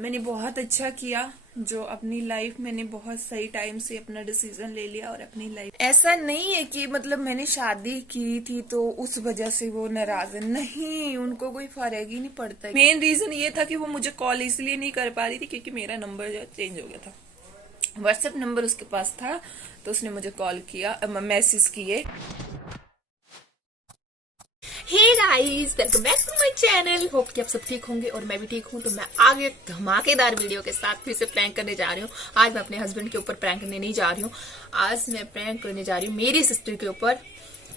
मैंने बहुत अच्छा किया जो अपनी लाइफ मैंने बहुत सही टाइम से अपना डिसीजन ले लिया और अपनी लाइफ ऐसा नहीं है कि मतलब मैंने शादी की थी तो उस वजह से वो नाराज है। नहीं, उनको कोई फर्क ही नहीं पड़ता। मेन रीजन ये था कि वो मुझे कॉल इसलिए नहीं कर पा रही थी क्योंकि मेरा नंबर जो चेंज हो गया था। व्हाट्सएप नंबर उसके पास था तो उसने मुझे कॉल किया, मैसेज किए। Hey guys, welcome back to my channel. Hope कि आप सब ठीक होंगे और मैं भी ठीक हूँ। तो मैं आगे धमाकेदार वीडियो के साथ फिर से प्रैंक करने जा रही हूँ। आज मैं अपने हस्बैंड के ऊपर प्रैंक करने नहीं जा रही हूँ। आज मैं प्रैंक करने जा रही हूँ मेरी सिस्टर के ऊपर।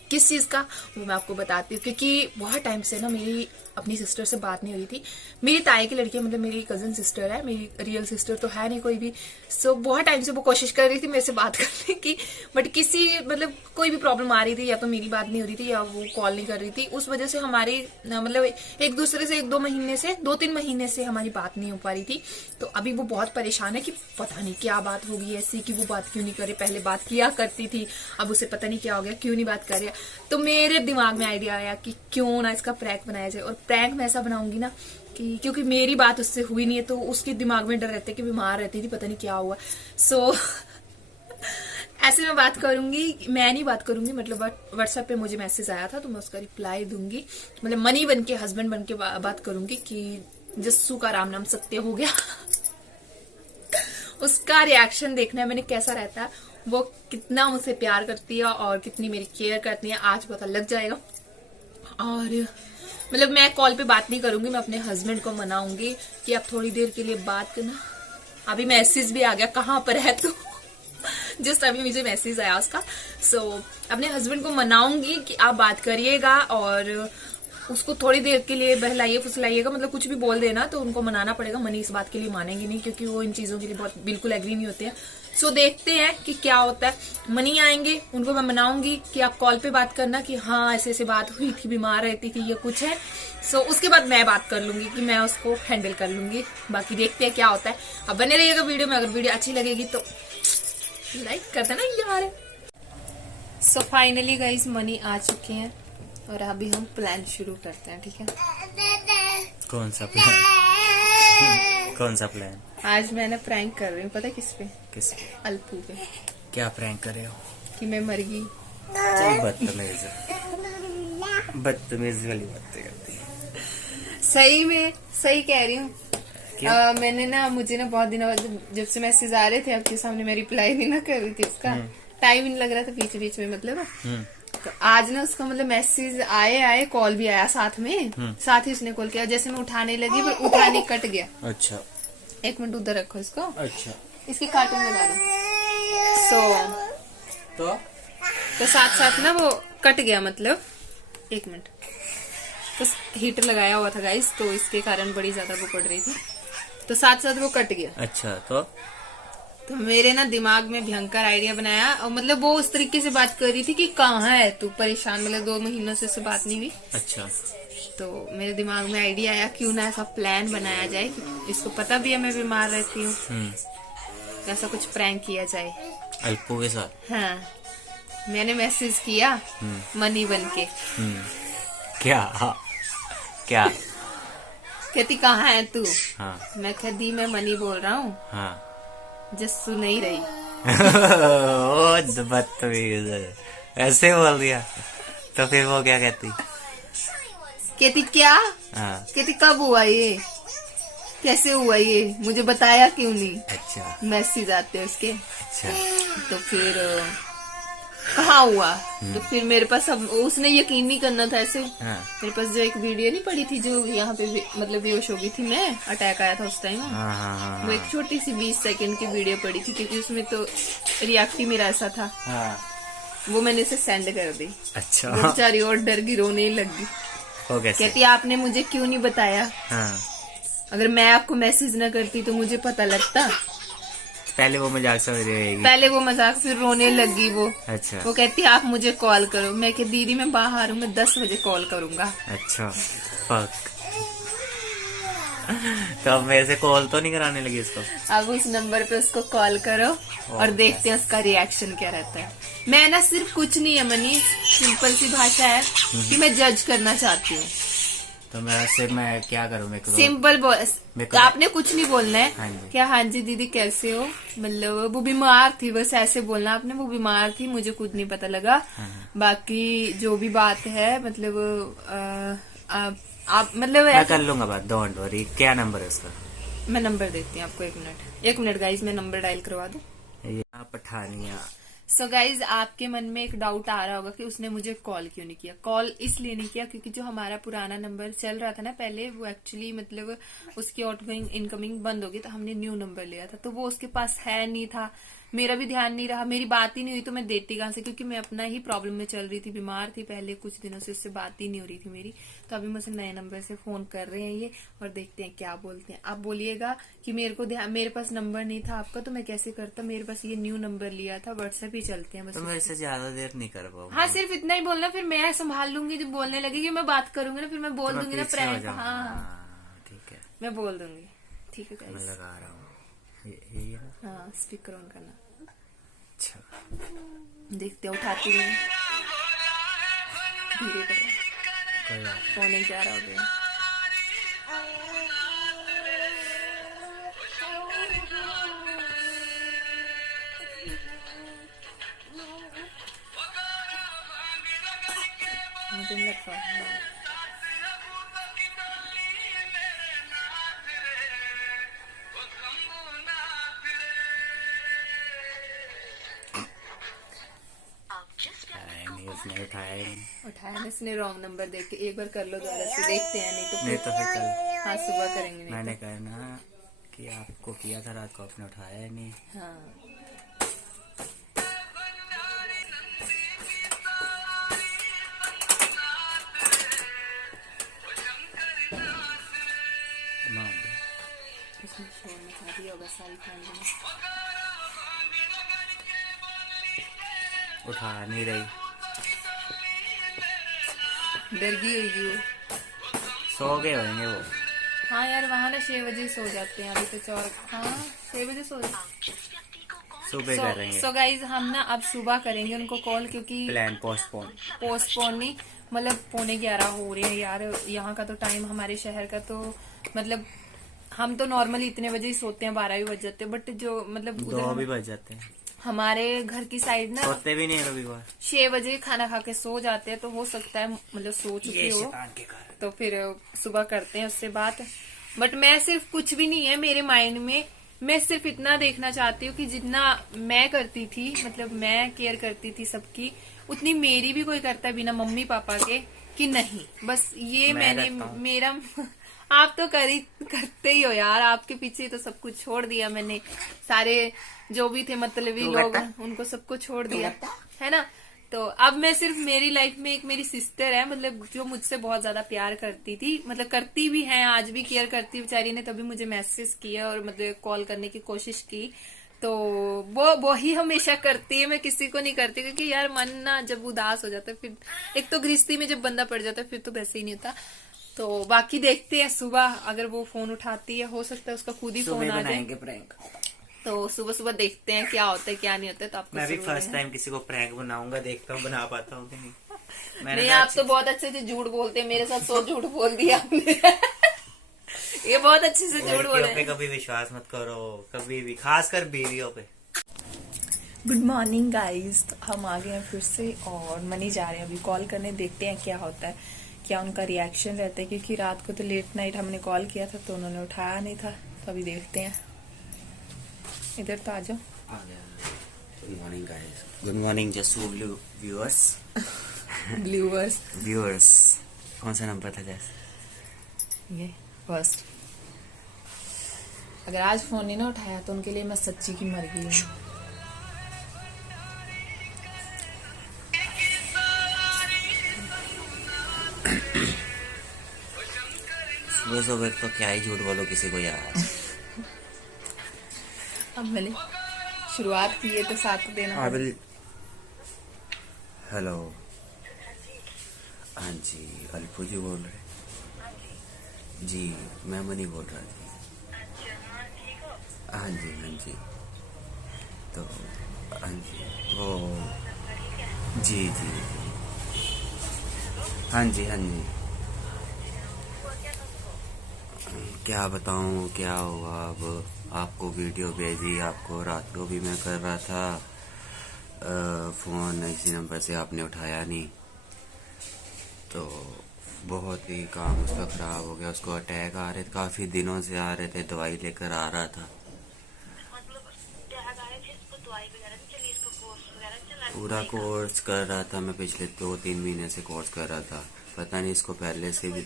किस चीज का वो मैं आपको बताती हूँ, क्योंकि बहुत टाइम से ना मेरी अपनी सिस्टर से बात नहीं हुई थी। मेरी ताई की लड़की मतलब मेरी कजन सिस्टर है, मेरी रियल सिस्टर तो है नहीं कोई भी। सो बहुत टाइम से वो कोशिश कर रही थी मेरे से बात करने की, बट किसी मतलब कोई भी प्रॉब्लम आ रही थी, या तो मेरी बात नहीं हो रही थी या वो कॉल नहीं कर रही थी। उस वजह से हमारी मतलब एक दूसरे से 2-3 महीने से हमारी बात नहीं हो पा रही थी। तो अभी वो बहुत परेशान है कि पता नहीं क्या बात होगी ऐसी कि वो बात क्यों नहीं करे। पहले बात किया करती थी, अब उसे पता नहीं क्या हो गया, क्यों नहीं बात कर रहा। तो मेरे दिमाग में आइडिया आया कि क्यों ना इसका प्रैंक बनाया जाए। और प्रैंक मैं ऐसा बनाऊंगी ना कि क्योंकि मेरी बात उससे हुई नहीं है तो उसके दिमाग में डर रहता है कि बीमार रहती थी, पता नहीं क्या हुआ। सो ऐसे मैं बात करूंगी, मैं नहीं बात करूंगी, मतलब व्हाट्सएप पे मुझे मैसेज आया था तो मैं उसका रिप्लाई दूंगी। मतलब मनी बन के, हस्बैंड बन के बात करूंगी कि जस्सू का राम नाम सत्य हो गया। उसका रिएक्शन देखना है मैंने कैसा रहता है, वो कितना मुझसे प्यार करती है और कितनी मेरी केयर करती है, आज पता लग जाएगा। और मतलब मैं कॉल पे बात नहीं करूंगी, मैं अपने हस्बैंड को मनाऊंगी कि आप थोड़ी देर के लिए बात करना। अभी मैसेज भी आ गया, कहाँ पर है तू। जस्ट अभी मुझे मैसेज आया उसका। सो अपने हस्बैंड को मनाऊंगी कि आप बात करिएगा और उसको थोड़ी देर के लिए बहलाइए फुसलाइएगा। मतलब कुछ भी बोल देना तो उनको मनाना पड़ेगा। मनी इस बात के लिए मानेंगे नहीं क्योंकि वो इन चीजों के लिए बहुत बिल्कुल एग्री नहीं होते हैं। सो देखते हैं कि क्या होता है। मनी आएंगे, उनको मैं मनाऊंगी कि आप कॉल पे बात करना कि हाँ ऐसे ऐसे बात हुई थी, बीमार रहती थी, ये कुछ है। सो उसके बाद मैं बात कर लूंगी कि मैं उसको हैंडल कर लूंगी। बाकी देखते हैं क्या होता है। अब बने रहिएगा वीडियो में। अगर वीडियो अच्छी लगेगी तो लाइक कर देना यार। सो फाइनली गाइस मनी आ चुके हैं और अभी हम प्लान शुरू करते हैं, ठीक है। कौन सा प्लान? कौन सा प्लान? आज मैं ना प्रैंक कर रही हूँ, पता है किस पे? किस पे? अल्पू पे। क्या प्रैंक कर रहे हो? कि मैं मर गई। बदतमीज वाली बातें करती है। सही में सही कह रही हूँ। मैंने ना मुझे ना बहुत दिनों जब से मैसेज आ रहे थे आपके सामने, मैं रिप्लाई नहीं ना कर रही थी, उसका टाइम ही नहीं लग रहा था बीच बीच में मतलब। तो आज ना उसका मतलब मैसेज आए कॉल भी आया साथ में, साथ ही उसने कॉल किया। जैसे मैं उठाने लगी पर उठाने कट गया। अच्छा, 1 मिनट उधर रखो इसको। अच्छा, इसकी कार्टून में लगा दो। तो साथ ना वो कट गया, मतलब 1 मिनट। तो हीटर लगाया हुआ था गाइस, तो इसके कारण बड़ी ज्यादा वो पड़ रही थी, तो साथ वो कट गया। अच्छा। तो मेरे ना दिमाग में भयंकर आइडिया बनाया। और मतलब वो उस तरीके से बात कर रही थी कि कहाँ है तू, परेशान, मतलब 2 महीनों से बात नहीं हुई। अच्छा। तो मेरे दिमाग में आइडिया आया क्यों ना ऐसा प्लान बनाया जाए। इसको पता भी है मैं बीमार रहती हूँ, तो ऐसा कुछ प्रैंक किया जाए अल्पू के साथ। हाँ, मैंने मैसेज किया मनी बन के। क्या कहती कहाँ है तू? हाँ। मैं कह दी मैं मनी बोल रहा हूँ। हाँ। जस्सू नहीं रही। बदतमीज, ऐसे बोल दिया। तो फिर वो क्या कहती? कहती क्या? हाँ। कहती कब हुआ ये, कैसे हुआ ये, मुझे बताया क्यों नहीं? अच्छा। मैसेज आते हैं उसके। अच्छा। तो फिर कहाँ हुआ? तो फिर मेरे पास अब उसने यकीन नहीं करना था ऐसे। हाँ। मेरे पास जो एक वीडियो नहीं पड़ी थी जो यहाँ पे मतलब बेहोश हो गई थी मैं, अटैक आया था उस टाइम। हाँ। वो एक छोटी सी 20 सेकंड की वीडियो पड़ी थी क्योंकि उसमें तो रिएक्ट ही मेरा ऐसा था। हाँ। वो मैंने उसे सेंड कर दी। अच्छा। वो बेचारी और डर गई, रोने लग गई। कहती आपने मुझे क्यों नहीं बताया? हाँ। अगर मैं आपको मैसेज न करती तो मुझे पता लगता। पहले वो मजाक समझ रही, पहले वो मजाक, फिर रोने लगी वो। अच्छा। वो कहती आप मुझे कॉल करो। मैं कह दीदी मैं बाहर हूँ, मैं 10 बजे कॉल करूंगा। अच्छा। फक। तो अब मेरे से कॉल तो नहीं कराने लगी इसको? अब उस नंबर पे उसको कॉल करो और देखते हैं उसका रिएक्शन क्या रहता है। मैं ना सिर्फ कुछ नहीं है मनी, सिंपल सी भाषा है कि मैं जज करना चाहती हूँ। तो मैं क्या करूँ? मेरे को सिंपल बोल, मेरे को आपने कुछ नहीं बोलना है। हाँ जी। क्या हाँ जी दीदी कैसे हो, मतलब वो बीमार थी, बस ऐसे बोलना आपने, वो बीमार थी, मुझे कुछ नहीं पता लगा। बाकी जो भी बात है मतलब आप मतलब मैं कर लूंगा बात, डोंट वरी। क्या नंबर है उसका? मैं नंबर देती हूँ आपको, एक मिनट गाइज, मैं नंबर डायल करवा दूँ। ये पठानिया। सो गाइज, आपके मन में एक डाउट आ रहा होगा कि उसने मुझे कॉल क्यों नहीं किया। कॉल इसलिए नहीं किया क्योंकि जो हमारा पुराना नंबर चल रहा था ना पहले, वो एक्चुअली मतलब उसकी आउटगोइंग इनकमिंग बंद हो गई, तो हमने न्यू नंबर लिया था, तो वो उसके पास है नहीं था, मेरा भी ध्यान नहीं रहा, मेरी बात ही नहीं हुई, तो मैं देती कहाँ से, क्योंकि मैं अपना ही प्रॉब्लम में चल रही थी, बीमार थी पहले कुछ दिनों से, उससे बात ही नहीं हो रही थी मेरी। तो अभी मुझसे नए नंबर से फोन कर रहे हैं ये, और देखते हैं क्या बोलते हैं। आप बोलिएगा कि मेरे पास नंबर नहीं था आपका, तो मैं कैसे करता, मेरे पास ये न्यू नंबर लिया था, व्हाट्सएप ही चलते हैं बस। तो मेरे से ज्यादा देर नहीं कर पाऊंगा। हाँ, सिर्फ इतना ही बोलना, फिर मैं संभाल लूंगी, जब बोलने लगेगी मैं बात करूंगी ना, फिर मैं बोल दूंगी ना प्रैंक। हाँ ठीक है, मैं बोल दूंगी। ठीक है मैं गाइस, लगा रहा हूँ ये ना। हाँ स्पीकर ऑन करना। अच्छा, देखते हैं उठाती नहीं, धीरे करो, कोई बात फोन 11 हो गया। मुझे नहीं लगता नहीं, उसने उठाया ही नहीं। उठाया ना इसने, रॉन्ग नंबर देख के। एक बार कर लो दोबारा से, देखते हैं, नहीं तो नहीं तो फिर कल हाँ सुबह करेंगे। नहीं मैंने कहा ना कि आपको किया था रात को, आपने उठाया ही नहीं। तो हाँ, माँ, उसने शोर मचा दिया होगा सारी फैमिली में। उठा नहीं रही, डर गई होगी वो। सो गए होंगे वो। हाँ यार, वहाँ ना 6 बजे सो जाते हैं अभी तो, चौर हाँ 6 बजे सो सुबह करेंगे। सो गाइज, हम ना अब सुबह करेंगे उनको कॉल, क्योंकि प्लान पोस्टपोन नहीं, मतलब 11:15 हो रहे हैं यार, यहाँ का तो टाइम, हमारे शहर का तो मतलब हम तो नॉर्मली इतने बजे ही सोते हैं, 12 भी बज जाते हैं, बट जो मतलब 2 भी बज जाते हैं। हमारे घर की साइड ना सोते भी नहीं है रविवार। 6 बजे खाना खा के सो जाते हैं, तो हो सकता है मतलब सो चुके हो, तो फिर सुबह करते हैं उससे बात। बट मैं सिर्फ, कुछ भी नहीं है मेरे माइंड में, मैं सिर्फ इतना देखना चाहती हूँ कि जितना मैं करती थी, मतलब मैं केयर करती थी सबकी, उतनी मेरी भी कोई करता है बिना मम्मी पापा के कि नहीं। बस ये मैंने मेरा आप तो करते ही हो यार, आपके पीछे तो सब कुछ छोड़ दिया मैंने, सारे जो भी थे मतलबी लोग उनको सबको छोड़ दिया है ना। तो अब मैं सिर्फ, मेरी लाइफ में एक मेरी सिस्टर है, मतलब जो मुझसे बहुत ज्यादा प्यार करती थी, मतलब करती भी है, आज भी केयर करती, बेचारी ने तभी मुझे मैसेज किया और मतलब कॉल करने की कोशिश की, तो वो ही हमेशा करती है, मैं किसी को नहीं करती, क्योंकि यार मन ना जब उदास हो जाता है, फिर एक तो गृहस्थी में जब बंदा पड़ जाता है फिर तो वैसे ही नहीं होता। तो बाकी देखते हैं सुबह, अगर वो फोन उठाती है, हो सकता है उसका खुद ही फोन आ जाए, प्रैंक। तो सुबह सुबह देखते हैं क्या होता है क्या नहीं होता है। तो आपको मैं भी फर्स्ट टाइम किसी को प्रैंक बनाऊंगा, देखता हूँ बना पाता हूँ कि नहीं। नहीं, आप तो बहुत अच्छे से झूठ बोलते हैं, मेरे साथ 100 झूठ बोल दिया आपने। ये बहुत अच्छे से झूठ बोले। पे कभी विश्वास मत करो, कभी भी, खासकर बीवियों पे। गुड मॉर्निंग गाइस, तो हम आ गए हैं फिर से, और मनी जा रहे हैं अभी कॉल करने, देखते हैं क्या होता है, क्या उनका रिएक्शन रहता है, क्योंकि रात को तो लेट नाइट हमने कॉल किया था तो उन्होंने उठाया नहीं था, तो अभी देखते हैं। इधर तो आ जाओ। Good morning guys, good morning just viewers. Viewers कौन सा नंबर था जैसे? ये फर्स्ट। अगर आज फोन नहीं ना उठाया तो उनके लिए मैं सच्ची की मर गई हूँ। सुबह सुबह तो क्या ही झूठ बोलो किसी को यार। अब मैंने शुरुआत की है तो साथ देना। हेलो, हाँ जी, अल्पू जी बोल रहे? जी मैं मनी बोल रहा थी। हाँ जी हाँ जी, तो हाँ जी वो जी जी हाँ जी हाँ जी क्या बताऊं क्या हुआ। अब आपको वीडियो भेजी, आपको रात को भी मैं कर रहा था फ़ोन, इसी नंबर से आपने उठाया नहीं, तो बहुत ही काम उसका ख़राब हो गया। उसको अटैक आ रहे थे, काफ़ी दिनों से आ रहे थे, दवाई लेकर आ रहा था। पूरा कोर्स कर रहा था मैं, पिछले 2-3 महीने से कोर्स कर रहा था। पता नहीं इसको पहले से भी।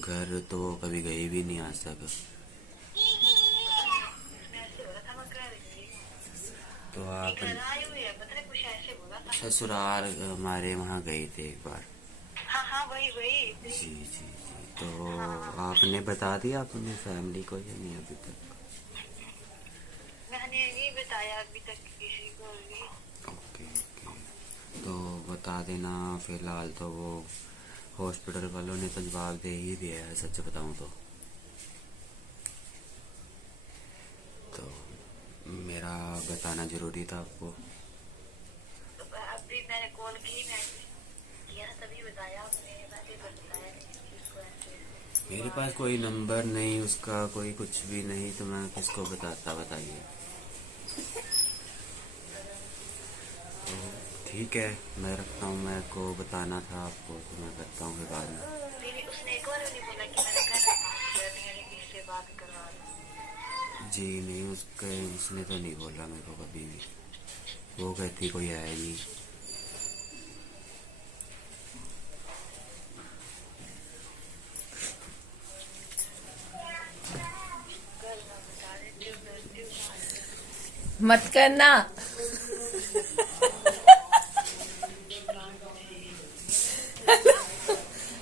घर तो कभी गई भी नहीं आज तक। तो आप ससुराल हमारे वहाँ गए थे एक बार। जी जी जी। तो आपने बता दिया अपनी फैमिली को या नहीं अभी तक? मैंने नहीं बताया अभी तक किसी को भी। ओके ओके, तो बता देना। फिलहाल तो वो हॉस्पिटल वालों ने तो जवाब दे ही दिया है, सच बताऊं तो मेरा बताना ज़रूरी था आपको। अभी मैंने कॉल की, मैं किया तभी बताया आपने, वैसे तो बताया नहीं किसको ऐसे। मेरे पास कोई नंबर नहीं उसका, कोई कुछ भी नहीं, तो मैं किसको बताता बताइए। तो ठीक है, मैं रखता हूँ। मेरे को बताना था आपको, तो मैं करता हूँ फिर बाद में। नहीं, उसने एक बार भी नहीं बोला कि मैंने कर किससे बात करवा लो। जी नहीं, उसने तो नहीं बोला मेरे को कभी भी। वो कहती कोई है नहीं। मत करना।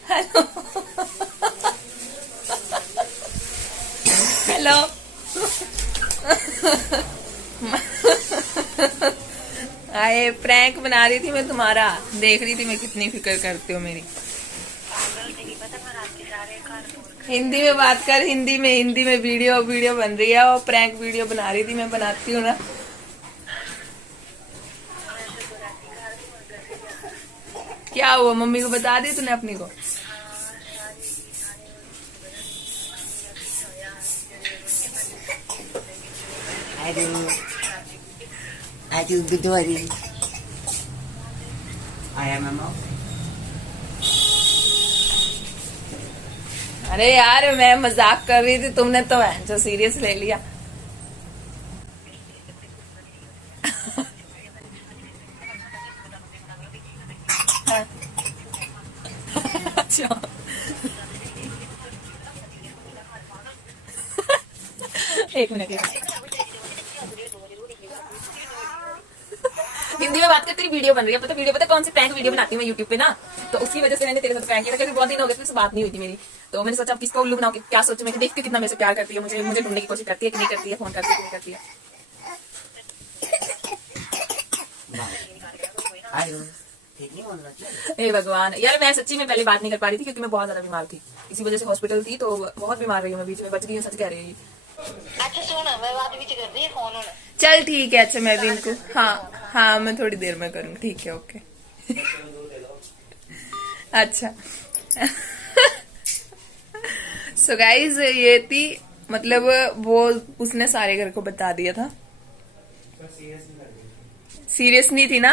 Hello hello. आए प्रैंक बना रही थी मैं तुम्हारा, देख रही थी मैं कितनी फिक्र करती हो मेरी। नहीं पता मैं आपके सारे घर हिंदी में बात कर, हिंदी में वीडियो बन रही है और प्रैंक वीडियो बना रही थी, मैं बनाती हूँ ना। क्या हुआ, मम्मी को बता दी तूने अपनी को? Aduh, good morning. I am Mama. अरे यार मैं मजाक कर रही थी, तुमने तो जो सीरियस ले लिया। अच्छा एक मिनट। हिंदी में बात कर, तेरी वीडियो बन रही है, पता कौन सी प्रैंक वीडियो बनाती हूँ मैं यूट्यूब पे ना, तो उसी वजह से मैंने तेरे साथ प्रैंक किया था, क्योंकि बहुत दिन हो गए थे, बात नहीं हुई थी मेरी। तो मैंने सोचा अब किसको उल्लू बनाऊं, क्या सोचूं मैं, देखती कितना मेरे से प्यार करती है, मुझे ढूंढने की कोशिश करती है कि नहीं करती है, फोन करती है कि नहीं करती है। Aduh, ठीक नहीं बोलना चाहिए। हे भगवान यार, मैं सच्ची में पहले बात नहीं कर पा रही थी क्योंकि मैं बहुत ज्यादा बीमार थी, इसी वजह से हॉस्पिटल थी, तो बहुत बीमार रही हूँ मैं, बीच में बच गई हूँ, सच कह रही हूँ। अच्छा सुन, मैं बात भी कर रही है फोन होना। चल ठीक है, अच्छा मैं भी इनको, हाँ मैं थोड़ी देर में करूँ, ठीक है ओके। अच्छा सो गाइज ये थी, मतलब वो उसने सारे घर को बता दिया था। सीरियस नहीं थी ना।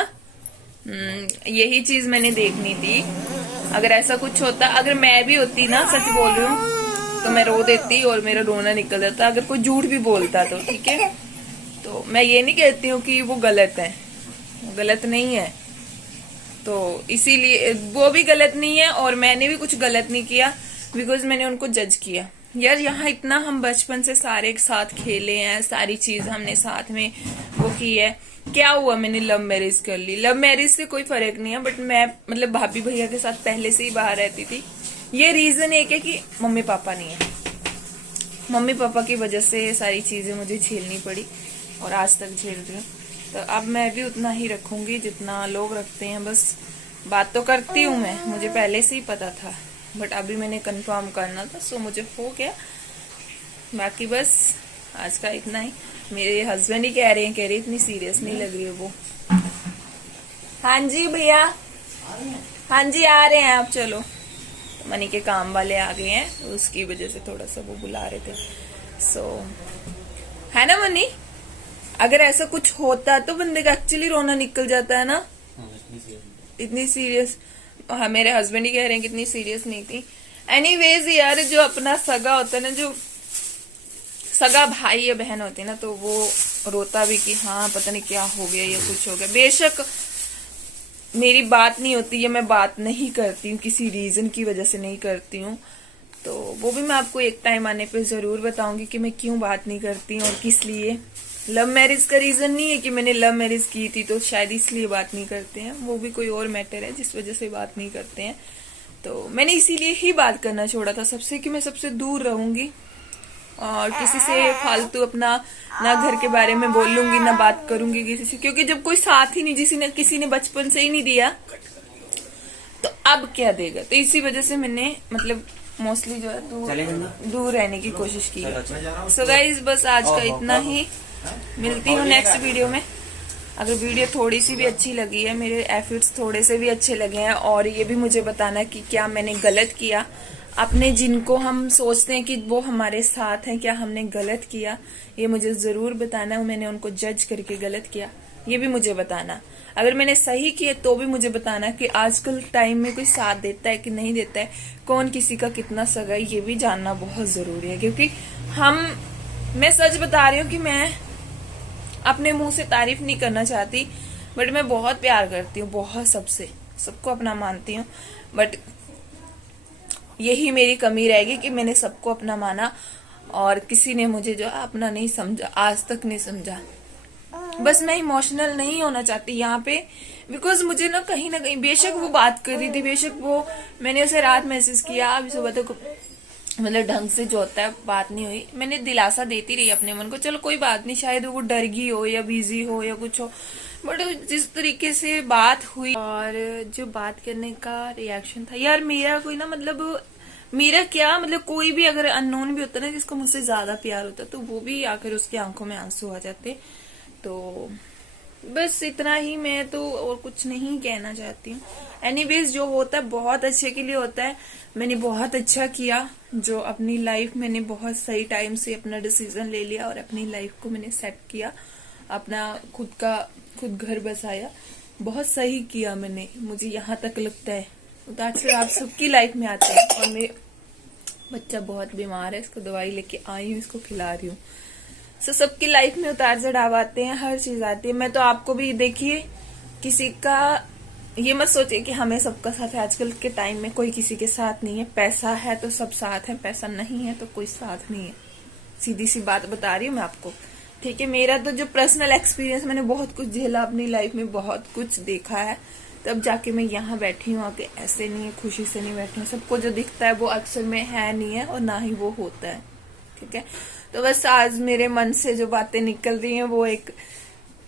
यही चीज मैंने देखनी थी। अगर ऐसा कुछ होता, अगर मैं भी होती ना, सच बोल रही हूँ, तो मैं रो देती और मेरा रोना निकल जाता। अगर कोई झूठ भी बोलता तो ठीक है, तो मैं ये नहीं कहती हूँ कि वो गलत है, गलत नहीं है, तो इसीलिए वो भी गलत नहीं है और मैंने भी कुछ गलत नहीं किया, बिकॉज मैंने उनको जज किया। यार यहाँ इतना हम बचपन से सारे एक साथ खेले हैं, सारी चीज हमने साथ में वो की है। क्या हुआ, मैंने लव मैरिज कर ली, लव मैरिज से कोई फर्क नहीं है, बट मैं मतलब भाभी भैया के साथ पहले से ही बाहर रहती थी। ये रीजन एक है कि मम्मी पापा नहीं है, मम्मी पापा की वजह से सारी चीजें मुझे झेलनी पड़ी और आज तक झेल रही हूँ। तो अब मैं भी उतना ही रखूंगी जितना लोग रखते हैं। बस बात तो करती हूँ मैं, मुझे पहले से ही पता था, बट अभी मैंने कंफर्म करना था, सो मुझे हो गया। बाकी बस आज का इतना ही। मेरे हस्बैंड ही कह रहे हैं, कह रहे इतनी सीरियस नहीं लग रही है वो। हाँ जी भैया, हाँ जी आ रहे हैं आप, चलो। तो मनी के काम वाले आ गए हैं, तो उसकी वजह से थोड़ा सा वो बुला रहे थे। है ना मनी, अगर ऐसा कुछ होता तो बंदे का एक्चुअली रोना निकल जाता है ना। इतनी सीरियस, हाँ मेरे हस्बैंड ही कह रहे हैं कि इतनी सीरियस नहीं थी। एनीवेज यार, जो अपना सगा होता है ना, जो सगा भाई या बहन होती है ना, तो वो रोता भी कि हाँ पता नहीं क्या हो गया या कुछ हो गया। बेशक मेरी बात नहीं होती या मैं बात नहीं करती हूँ, किसी रीजन की वजह से नहीं करती हूँ, तो वो भी मैं आपको एक टाइम आने पे जरूर बताऊंगी कि मैं क्यों बात नहीं करती हूँ और किस लिए। लव मैरिज का रीजन नहीं है कि मैंने लव मैरिज की थी तो शायद इसलिए बात नहीं करते हैं, वो भी कोई और मैटर है जिस वजह से बात नहीं करते हैं। तो मैंने इसीलिए ही बात करना छोड़ा था सबसे, कि मैं सबसे दूर रहूंगी और किसी से फालतू अपना ना घर के बारे में बोलूंगी ना बात करूंगी किसी से, क्योंकि जब कोई साथ ही नहीं, किसी ने बचपन से ही नहीं दिया तो अब क्या देगा। तो इसी वजह से मैंने मतलब मोस्टली जो है दूर रहने की कोशिश की है। सो गाइज बस आज का इतना ही, मिलती हूँ नेक्स्ट वीडियो में। अगर वीडियो थोड़ी सी भी अच्छी लगी है, मेरे एफर्ट्स थोड़े से भी अच्छे लगे हैं, और ये भी मुझे बताना कि क्या मैंने गलत किया, अपने जिनको हम सोचते हैं कि वो हमारे साथ हैं, क्या हमने गलत किया, ये मुझे जरूर बताना। मैंने उनको जज करके गलत किया, ये भी मुझे बताना। अगर मैंने सही किया तो भी मुझे बताना कि आजकल टाइम में कोई साथ देता है कि नहीं देता है, कौन किसी का कितना सगा है, ये भी जानना बहुत जरूरी है। क्योंकि मैं सच बता रही हूँ कि मैं अपने मुंह से तारीफ नहीं करना चाहती, बट मैं बहुत प्यार करती हूँ, बहुत, सबको अपना मानती हूँ, बट यही मेरी कमी रहेगी कि मैंने सबको अपना माना और किसी ने मुझे जो अपना नहीं समझा, आज तक नहीं समझा। बस मैं इमोशनल नहीं होना चाहती यहाँ पे, बिकॉज मुझे ना कहीं बेशक वो बात कर रही थी, बेशक वो, मैंने उसे रात मैसेज किया, अभी सुबह तक मतलब ढंग से जो होता है बात नहीं हुई। मैंने दिलासा देती रही अपने मन को, चलो कोई बात नहीं, शायद वो डर गई हो या बिजी हो या कुछ हो, बट जिस तरीके से बात हुई और जो बात करने का रिएक्शन था यार, मेरा कोई ना मतलब मेरा क्या मतलब, कोई भी अगर अननोन भी होता ना जिसको मुझसे ज्यादा प्यार होता तो वो भी आकर उसकी आंखों में आंसू आ जाते। तो बस इतना ही, मैं तो और कुछ नहीं कहना चाहती हूँ। एनीवेज जो होता है बहुत अच्छे के लिए होता है। मैंने बहुत अच्छा किया, जो अपनी लाइफ मैंने बहुत सही टाइम से अपना डिसीजन ले लिया और अपनी लाइफ को मैंने सेट किया, अपना खुद घर बसाया, बहुत सही किया मैंने। मुझे यहाँ तक लगता है उतार चढ़ाव सबकी लाइफ में आते हैं, और मेरे बच्चा बहुत बीमार है, इसको दवाई लेके आई हूँ, इसको खिला रही हूँ। सबकी लाइफ में उतार चढ़ाव आते हैं, हर चीज आती है। मैं तो आपको भी देखिए, किसी का ये मत सोचिए कि हमें सबका साथ है, आजकल के टाइम में कोई किसी के साथ नहीं है। पैसा है तो सब साथ है, पैसा नहीं है तो कोई साथ नहीं है, सीधी सी बात बता रही हूँ मैं आपको, ठीक है। मेरा तो जो पर्सनल एक्सपीरियंस, मैंने बहुत कुछ झेला अपनी लाइफ में, बहुत कुछ देखा है, तब जाके मैं यहाँ बैठी हूँ आके। ऐसे नहीं है, खुशी से नहीं बैठी हूँ। सबको जो दिखता है वो अक्सर में है नहीं है, और ना ही वो होता है, ठीक है। तो बस आज मेरे मन से जो बातें निकल रही हैं वो एक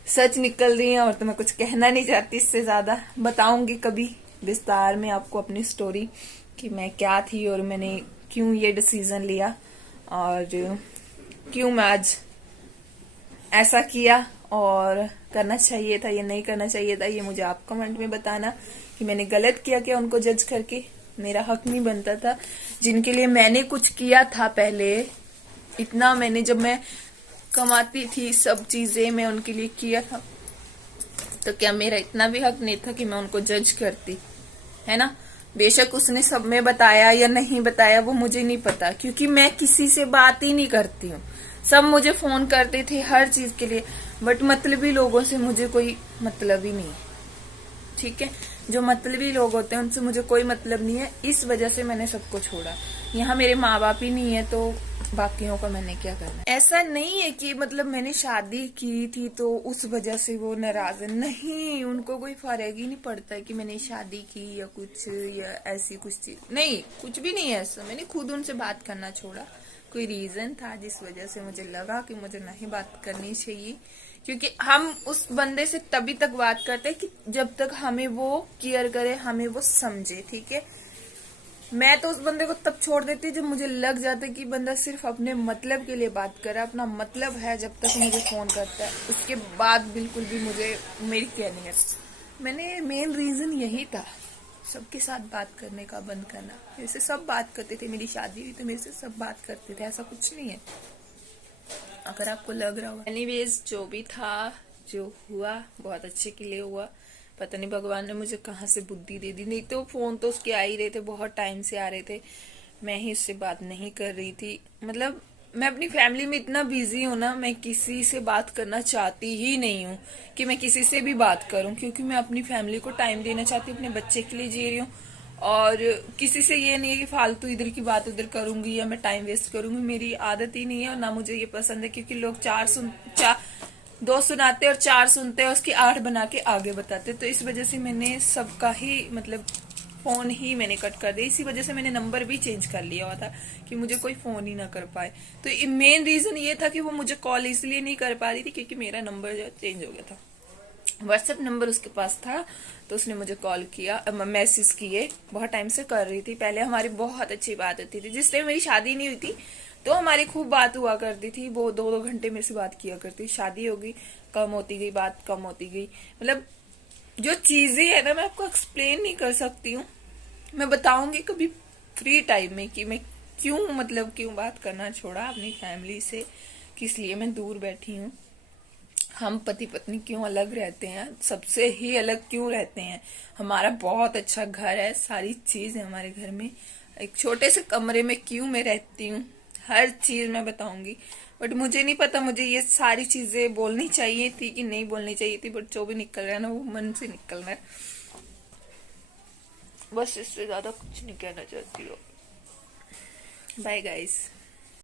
सच निकल रही हैं, और तो मैं कुछ कहना नहीं चाहती इससे ज्यादा। बताऊंगी कभी विस्तार में आपको अपनी स्टोरी कि मैं क्या थी और मैंने क्यों ये डिसीजन लिया और क्यों मैं आज ऐसा किया, और करना चाहिए था या नहीं करना चाहिए था। ये मुझे आप कमेंट में बताना कि मैंने गलत किया क्या उनको जज करके। मेरा हक नहीं बनता था, जिनके लिए मैंने कुछ किया था पहले, इतना मैंने, जब मैं कमाती थी सब चीजें मैं उनके लिए किया था, तो क्या मेरा इतना भी हक नहीं था कि मैं उनको जज करती, है ना। बेशक उसने सब में बताया या नहीं बताया वो मुझे नहीं पता, क्योंकि मैं किसी से बात ही नहीं करती हूँ। सब मुझे फोन करते थे हर चीज के लिए, बट मतलबी लोगों से मुझे कोई मतलब ही नहीं है, ठीक है। जो मतलबी लोग होते हैं उनसे मुझे कोई मतलब नहीं है, इस वजह से मैंने सबको छोड़ा। यहाँ मेरे माँ बाप ही नहीं है तो बाकियों का मैंने क्या करना। ऐसा नहीं है कि मतलब मैंने शादी की थी तो उस वजह से वो नाराज है, नहीं, उनको कोई फर्क ही नहीं पड़ता है कि मैंने शादी की या कुछ, या ऐसी कुछ चीज नहीं, कुछ भी नहीं है ऐसा। मैंने खुद उनसे बात करना छोड़ा, कोई रीजन था जिस वजह से मुझे लगा कि मुझे नहीं बात करनी चाहिए, क्योंकि हम उस बंदे से तभी तक बात करते हैं कि जब तक हमें वो केयर करे, हमें वो समझे, ठीक है। मैं तो उस बंदे को तब छोड़ देती जब मुझे लग जाता कि बंदा सिर्फ अपने मतलब के लिए बात कर रहा है, अपना मतलब है, जब तक मुझे फोन करता है उसके बाद बिल्कुल भी मुझे मेरी क्या नहीं है। मैंने मेन रीजन यही था, सबके साथ बात करने का बंद करना। मेरे से सब बात करते थे, मेरी शादी हुई तो मेरे से सब बात करते थे, ऐसा कुछ नहीं है अगर आपको लग रहा हो। एनीवेज जो भी था, जो हुआ बहुत अच्छे के लिए हुआ। पता नहीं भगवान ने मुझे कहाँ से बुद्धि दे दी, नहीं तो फोन तो उसके आ ही रहे थे, बहुत टाइम से आ रहे थे, मैं ही उससे बात नहीं कर रही थी। मतलब मैं अपनी फैमिली में इतना बिजी हूँ ना, मैं किसी से बात करना चाहती ही नहीं हूँ कि मैं किसी से भी बात करूँ, क्योंकि मैं अपनी फैमिली को टाइम देना चाहती हूँ, अपने बच्चे के लिए जी रही हूँ। और किसी से ये नहीं है कि फालतू इधर की बात उधर करूंगी या मैं टाइम वेस्ट करूंगी, मेरी आदत ही नहीं है और ना मुझे ये पसंद है। क्योंकि लोग दो सुनाते और चार सुनते और उसकी 8 बना के आगे बताते, तो इस वजह से मैंने सबका ही मतलब फोन ही मैंने कट कर दिया। इसी वजह से मैंने नंबर भी चेंज कर लिया हुआ था कि मुझे कोई फोन ही ना कर पाए। तो मेन रीजन ये था कि वो मुझे कॉल इसलिए नहीं कर पा रही थी क्योंकि मेरा नंबर जो चेंज हो गया था। व्हाट्सएप नंबर उसके पास था तो उसने मुझे कॉल किया, मैसेज किए, बहुत टाइम से कर रही थी। पहले हमारी बहुत अच्छी बात होती थी, जिस टाइम मेरी शादी नहीं हुई थी तो हमारी खूब बात हुआ करती थी। वो 2-2 घंटे मेरे से बात किया करती। शादी होगी, कम होती गई बात, कम होती गई। मतलब जो चीजें है ना, मैं आपको एक्सप्लेन नहीं कर सकती हूँ। मैं बताऊंगी कभी फ्री टाइम में कि मैं क्यों बात करना छोड़ा अपनी फैमिली से, किस लिए मैं दूर बैठी हूँ, हम पति पत्नी क्यों अलग रहते हैं, सबसे ही अलग क्यों रहते हैं। हमारा बहुत अच्छा घर है, सारी चीज है हमारे घर में, एक छोटे से कमरे में क्यों मैं रहती हूँ, हर चीज मैं बताऊंगी। बट मुझे नहीं पता मुझे ये सारी चीजें बोलनी चाहिए थी कि नहीं बोलनी चाहिए थी, बट जो भी निकल रहा है ना वो मन से निकल रहा है। बस इससे ज्यादा कुछ नहीं कहना चाहती हूँ। Bye guys.